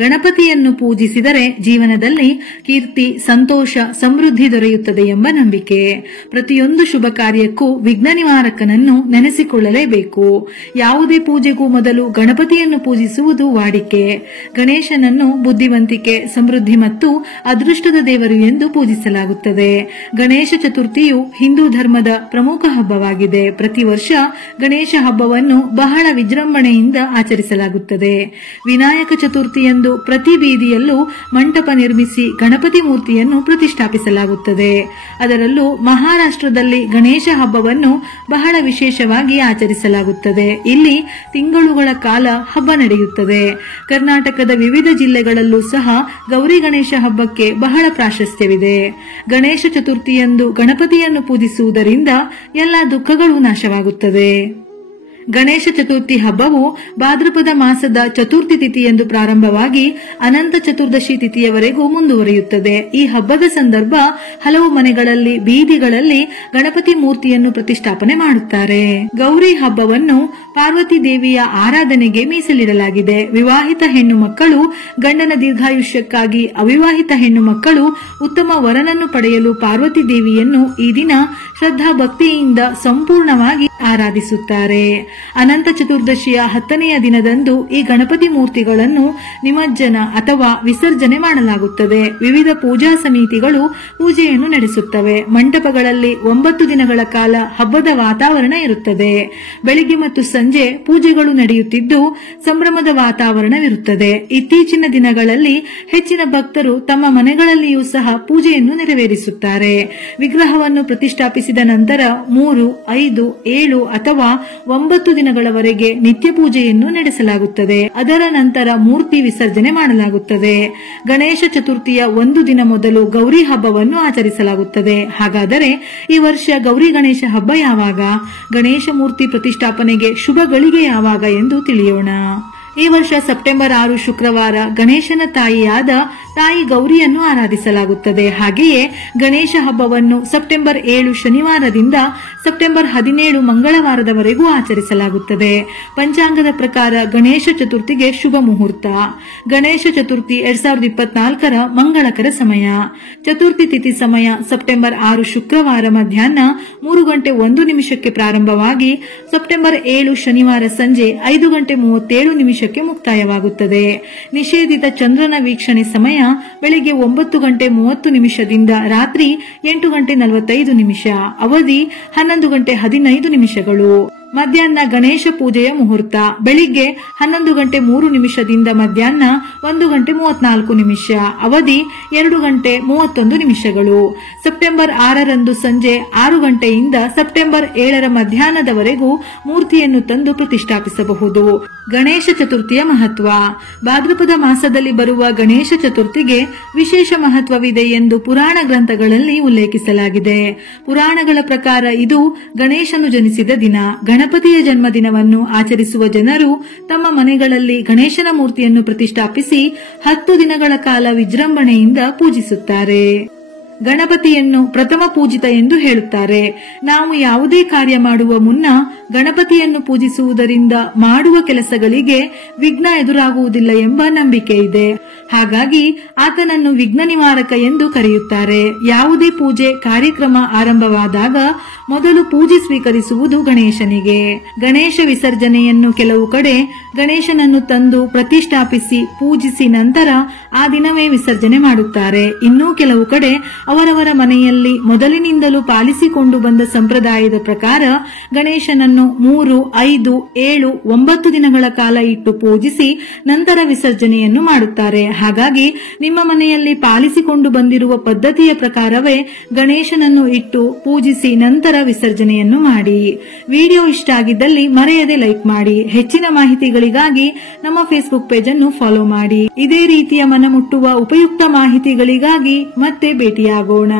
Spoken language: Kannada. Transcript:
ಗಣಪತಿಯನ್ನು ಪೂಜಿಸಿದರೆ ಜೀವನದಲ್ಲಿ ಕೀರ್ತಿ, ಸಂತೋಷ, ಸಮೃದ್ಧಿ ದೊರೆಯುತ್ತದೆ ಎಂಬ ನಂಬಿಕೆ. ಪ್ರತಿಯೊಂದು ಶುಭ ಕಾರ್ಯಕ್ಕೂ ವಿಘ್ನ ನಿವಾರಕನನ್ನು ನೆನೆಸಿಕೊಳ್ಳಲೇಬೇಕು. ಯಾವುದೇ ಪೂಜೆಗೂ ಮೊದಲು ಗಣಪತಿಯನ್ನು ಪೂಜಿಸುವುದು ವಾಡಿಕೆ. ಗಣೇಶನನ್ನು ಬುದ್ಧಿವಂತಿಕೆ, ಸಮೃದ್ಧಿ ಮತ್ತು ಅದೃಷ್ಟದ ದೇವರು ಎಂದು ಪೂಜಿಸಲಾಗುತ್ತದೆ. ಗಣೇಶ ಚತುರ್ಥಿಯು ಹಿಂದೂ ಧರ್ಮದ ಪ್ರಮುಖ ಹಬ್ಬವಾಗಿದೆ. ಪ್ರತಿ ವರ್ಷ ಗಣೇಶ ಹಬ್ಬವನ್ನು ಬಹಳ ವಿಜೃಂಭಣೆಯಿಂದ ಆಚರಿಸಲಾಗುತ್ತದೆ. ವಿನಾಯಕ ಚತುರ್ಥಿಯಂದು ಪ್ರತಿ ಬೀದಿಯಲ್ಲೂ ಮಂಟಪ ನಿರ್ಮಿಸಿ ಗಣಪತಿ ಮೂರ್ತಿಯನ್ನು ಪ್ರತಿಷ್ಠಾಪಿಸಲಾಗುತ್ತದೆ. ಅದರಲ್ಲೂ ಮಹಾರಾಷ್ಟ್ರದಲ್ಲಿ ಗಣೇಶ ಹಬ್ಬವನ್ನು ಬಹಳ ವಿಶೇಷವಾಗಿ ಆಚರಿಸಲಾಗುತ್ತದೆ. ಇಲ್ಲಿ ತಿಂಗಳುಗಳ ಕಾಲ ಹಬ್ಬ ನಡೆಯುತ್ತದೆ. ಕರ್ನಾಟಕದ ವಿವಿಧ ಜಿಲ್ಲೆಗಳಲ್ಲೂ ಸಹ ಗೌರಿ ಗಣೇಶ ಹಬ್ಬಕ್ಕೆ ಬಹಳ ಪ್ರಾಶಸ್ತ್ಯವಿದೆ. ಗಣೇಶ ಚತುರ್ಥಿಯಂದು ಗಣಪತಿಯನ್ನು ಪೂಜಿಸುವುದರಿಂದ ಎಲ್ಲ ದುಃಖಗಳು ನಾಶವಾಗುತ್ತದೆ. ಗಣೇಶ ಚತುರ್ಥಿ ಹಬ್ಬವು ಭಾದ್ರಪದ ಮಾಸದ ಚತುರ್ಥಿ ತಿಥಿಯಂದು ಪ್ರಾರಂಭವಾಗಿ ಅನಂತ ಚತುರ್ದಶಿ ತಿಥಿಯವರೆಗೂ ಮುಂದುವರಿಯುತ್ತದೆ. ಈ ಹಬ್ಬದ ಸಂದರ್ಭ ಹಲವು ಮನೆಗಳಲ್ಲಿ, ಬೀದಿಗಳಲ್ಲಿ ಗಣಪತಿ ಮೂರ್ತಿಯನ್ನು ಪ್ರತಿಷ್ಠಾಪನೆ ಮಾಡುತ್ತಾರೆ. ಗೌರಿ ಹಬ್ಬವನ್ನು ಪಾರ್ವತಿ ದೇವಿಯ ಆರಾಧನೆಗೆ ಮೀಸಲಿಡಲಾಗಿದೆ. ವಿವಾಹಿತ ಹೆಣ್ಣು ಮಕ್ಕಳು ಗಂಡನ ದೀರ್ಘಾಯುಷ್ಯಕ್ಕಾಗಿ, ಅವಿವಾಹಿತ ಹೆಣ್ಣು ಮಕ್ಕಳು ಉತ್ತಮ ವರನನ್ನು ಪಡೆಯಲು ಪಾರ್ವತಿ ದೇವಿಯನ್ನು ಈ ದಿನ ಶ್ರದ್ಧಾ ಭಕ್ತಿಯಿಂದ ಸಂಪೂರ್ಣವಾಗಿ ಆರಾಧಿಸುತ್ತಾರೆ. ಅನಂತ ಚತುರ್ದಶಿಯ 10ನೆಯ ದಿನದಂದು ಈ ಗಣಪತಿ ಮೂರ್ತಿಗಳನ್ನು ನಿಮಜ್ಜನ ಅಥವಾ ವಿಸರ್ಜನೆ ಮಾಡಲಾಗುತ್ತದೆ. ವಿವಿಧ ಪೂಜಾ ಸಮಿತಿಗಳು ಪೂಜೆಯನ್ನು ನಡೆಸುತ್ತವೆ. ಮಂಟಪಗಳಲ್ಲಿ 9 ದಿನಗಳ ಕಾಲ ಹಬ್ಬದ ವಾತಾವರಣ ಇರುತ್ತದೆ. ಬೆಳಿಗ್ಗೆ ಮತ್ತು ಸಂಜೆ ಪೂಜೆಗಳು ನಡೆಯುತ್ತಿದ್ದು ಸಂಭ್ರಮದ ವಾತಾವರಣವಿರುತ್ತದೆ. ಇತ್ತೀಚಿನ ದಿನಗಳಲ್ಲಿ ಹೆಚ್ಚಿನ ಭಕ್ತರು ತಮ್ಮ ಮನೆಗಳಲ್ಲಿಯೂ ಸಹ ಪೂಜೆಯನ್ನು ನೆರವೇರಿಸುತ್ತಾರೆ. ವಿಗ್ರಹವನ್ನು ಪ್ರತಿಷ್ಠಾಪಿಸಿದ ನಂತರ 3, 5, 7 ಅಥವಾ 9 ದಿನಗಳವರೆಗೆ ನಿತ್ಯ ಪೂಜೆಯನ್ನು ನಡೆಸಲಾಗುತ್ತದೆ. ಅದರ ನಂತರ ಮೂರ್ತಿ ವಿಸರ್ಜನೆ ಮಾಡಲಾಗುತ್ತದೆ. ಗಣೇಶ ಚತುರ್ಥಿಯ 1 ದಿನ ಮೊದಲು ಗೌರಿ ಹಬ್ಬವನ್ನು ಆಚರಿಸಲಾಗುತ್ತದೆ. ಹಾಗಾದರೆ ಈ ವರ್ಷ ಗೌರಿ ಗಣೇಶ ಹಬ್ಬ ಯಾವಾಗ? ಗಣೇಶ ಮೂರ್ತಿ ಪ್ರತಿಷ್ಠಾಪನೆಗೆ ಶುಭ ಗಳಿಗೆ ಯಾವಾಗ ಎಂದು ತಿಳಿಯೋಣ. ಈ ವರ್ಷ ಸೆಪ್ಟೆಂಬರ್ 6 ಶುಕ್ರವಾರ ಗಣೇಶನ ತಾಯಿಯಾದ ತಾಯಿ ಗೌರಿಯನ್ನು ಆರಾಧಿಸಲಾಗುತ್ತದೆ. ಹಾಗೆಯೇ ಗಣೇಶ ಹಬ್ಬವನ್ನು ಸೆಪ್ಟೆಂಬರ್ 7 ಶನಿವಾರದಿಂದ ಸೆಪ್ಟೆಂಬರ್ 17 ಮಂಗಳವಾರದವರೆಗೂ ಆಚರಿಸಲಾಗುತ್ತದೆ. ಪಂಚಾಂಗದ ಪ್ರಕಾರ ಗಣೇಶ ಚತುರ್ಥಿಗೆ ಶುಭ ಮುಹೂರ್ತ. ಗಣೇಶ ಚತುರ್ಥಿ 2024ರ ಮಂಗಳಕರ ಸಮಯ. ಚತುರ್ಥಿ ತಿಥಿ ಸಮಯ ಸೆಪ್ಟೆಂಬರ್ 6 ಶುಕ್ರವಾರ ಮಧ್ಯಾಹ್ನ 3:01 ಪ್ರಾರಂಭವಾಗಿ ಸೆಪ್ಟೆಂಬರ್ 7 ಶನಿವಾರ ಸಂಜೆ 5:37 ಮುಕ್ತಾಯವಾಗುತ್ತದೆ. ನಿಷೇಧಿತ ಚಂದ್ರನ ವೀಕ್ಷಣೆ ಸಮಯ ಬೆಳಗ್ಗೆ 9:30 ರಾತ್ರಿ 8:45. ಅವಧಿ 11:15. ಮಧ್ಯಾಹ್ನ ಗಣೇಶ ಪೂಜೆಯ ಮುಹೂರ್ತ ಬೆಳಿಗ್ಗೆ 11:03 ಮಧ್ಯಾಹ್ನ 1:34. ಅವಧಿ 2:31. ಸೆಪ್ಟೆಂಬರ್ 6ರಂದು ಸಂಜೆ 6 ಗಂಟೆಯಿಂದ ಸೆಪ್ಟೆಂಬರ್ 7ರ ಮಧ್ಯಾಹ್ನದವರೆಗೂ ಮೂರ್ತಿಯನ್ನು ತಂದು ಪ್ರತಿಷ್ಠಾಪಿಸಬಹುದು. ಗಣೇಶ ಚತುರ್ಥಿಯ ಮಹತ್ವ. ಭಾದ್ರಪದ ಮಾಸದಲ್ಲಿ ಬರುವ ಗಣೇಶ ಚತುರ್ಥಿಗೆ ವಿಶೇಷ ಮಹತ್ವವಿದೆ ಎಂದು ಪುರಾಣ ಗ್ರಂಥಗಳಲ್ಲಿ ಉಲ್ಲೇಖಿಸಲಾಗಿದೆ. ಪುರಾಣಗಳ ಪ್ರಕಾರ ಇದು ಗಣೇಶನು ಜನಿಸಿದ ದಿನ. ಗಣಪತಿಯ ಜನ್ಮದಿನವನ್ನು ಆಚರಿಸುವ ಜನರು ತಮ್ಮ ಮನೆಗಳಲ್ಲಿ ಗಣೇಶನ ಮೂರ್ತಿಯನ್ನು ಪ್ರತಿಷ್ಠಾಪಿಸಿ 10 ದಿನಗಳ ಕಾಲ ವಿಜೃಂಭಣೆಯಿಂದ ಪೂಜಿಸುತ್ತಾರೆ. ಗಣಪತಿಯನ್ನು ಪ್ರಥಮ ಪೂಜಿತ ಎಂದು ಹೇಳುತ್ತಾರೆ. ನಾವು ಯಾವುದೇ ಕಾರ್ಯ ಮಾಡುವ ಮುನ್ನ ಗಣಪತಿಯನ್ನು ಪೂಜಿಸುವುದರಿಂದ ಮಾಡುವ ಕೆಲಸಗಳಿಗೆ ವಿಘ್ನ ಎದುರಾಗುವುದಿಲ್ಲ ಎಂಬ ನಂಬಿಕೆ ಇದೆ. ಹಾಗಾಗಿ ಆತನನ್ನು ವಿಘ್ನ ನಿವಾರಕ ಎಂದು ಕರೆಯುತ್ತಾರೆ. ಯಾವುದೇ ಪೂಜೆ ಕಾರ್ಯಕ್ರಮ ಆರಂಭವಾದಾಗ ಮೊದಲು ಪೂಜೆ ಸ್ವೀಕರಿಸುವುದು ಗಣೇಶನಿಗೆ. ಗಣೇಶ ವಿಸರ್ಜನೆಯನ್ನು ಕೆಲವು ಕಡೆ ಗಣೇಶನನ್ನು ತಂದು ಪ್ರತಿಷ್ಠಾಪಿಸಿ ಪೂಜಿಸಿ ನಂತರ ಆ ದಿನವೇ ವಿಸರ್ಜನೆ ಮಾಡುತ್ತಾರೆ. ಇನ್ನೂ ಕೆಲವು ಕಡೆ ಅವರವರ ಮನೆಯಲ್ಲಿ ಮೊದಲಿನಿಂದಲೂ ಪಾಲಿಸಿಕೊಂಡು ಬಂದ ಸಂಪ್ರದಾಯದ ಪ್ರಕಾರ ಗಣೇಶನನ್ನು 3, 5, 7, 9 ದಿನಗಳ ಕಾಲ ಇಟ್ಟು ಪೂಜಿಸಿ ನಂತರ ವಿಸರ್ಜನೆಯನ್ನು ಮಾಡುತ್ತಾರೆ. ಹಾಗಾಗಿ ನಿಮ್ಮ ಮನೆಯಲ್ಲಿ ಪಾಲಿಸಿಕೊಂಡು ಬಂದಿರುವ ಪದ್ಧತಿಯ ಪ್ರಕಾರವೇ ಗಣೇಶನನ್ನು ಇಟ್ಟು ಪೂಜಿಸಿ ನಂತರ ವಿಸರ್ಜನೆಯನ್ನು ಮಾಡಿ. ವಿಡಿಯೋ ಇಷ್ಟ ಆಗಿದ್ದಲ್ಲಿ ಮರೆಯದೆ ಲೈಕ್ ಮಾಡಿ. ಹೆಚ್ಚಿನ ಮಾಹಿತಿಗಳಿಗಾಗಿ ನಮ್ಮ ಫೇಸ್ಬುಕ್ ಪೇಜ್ ಅನ್ನು ಫಾಲೋ ಮಾಡಿ. ಇದೇ ರೀತಿಯ ಮನಮುಟ್ಟುವ ಉಪಯುಕ್ತ ಮಾಹಿತಿಗಳಿಗಾಗಿ ಮತ್ತೆ ಭೇಟಿಯಾಗೋಣ.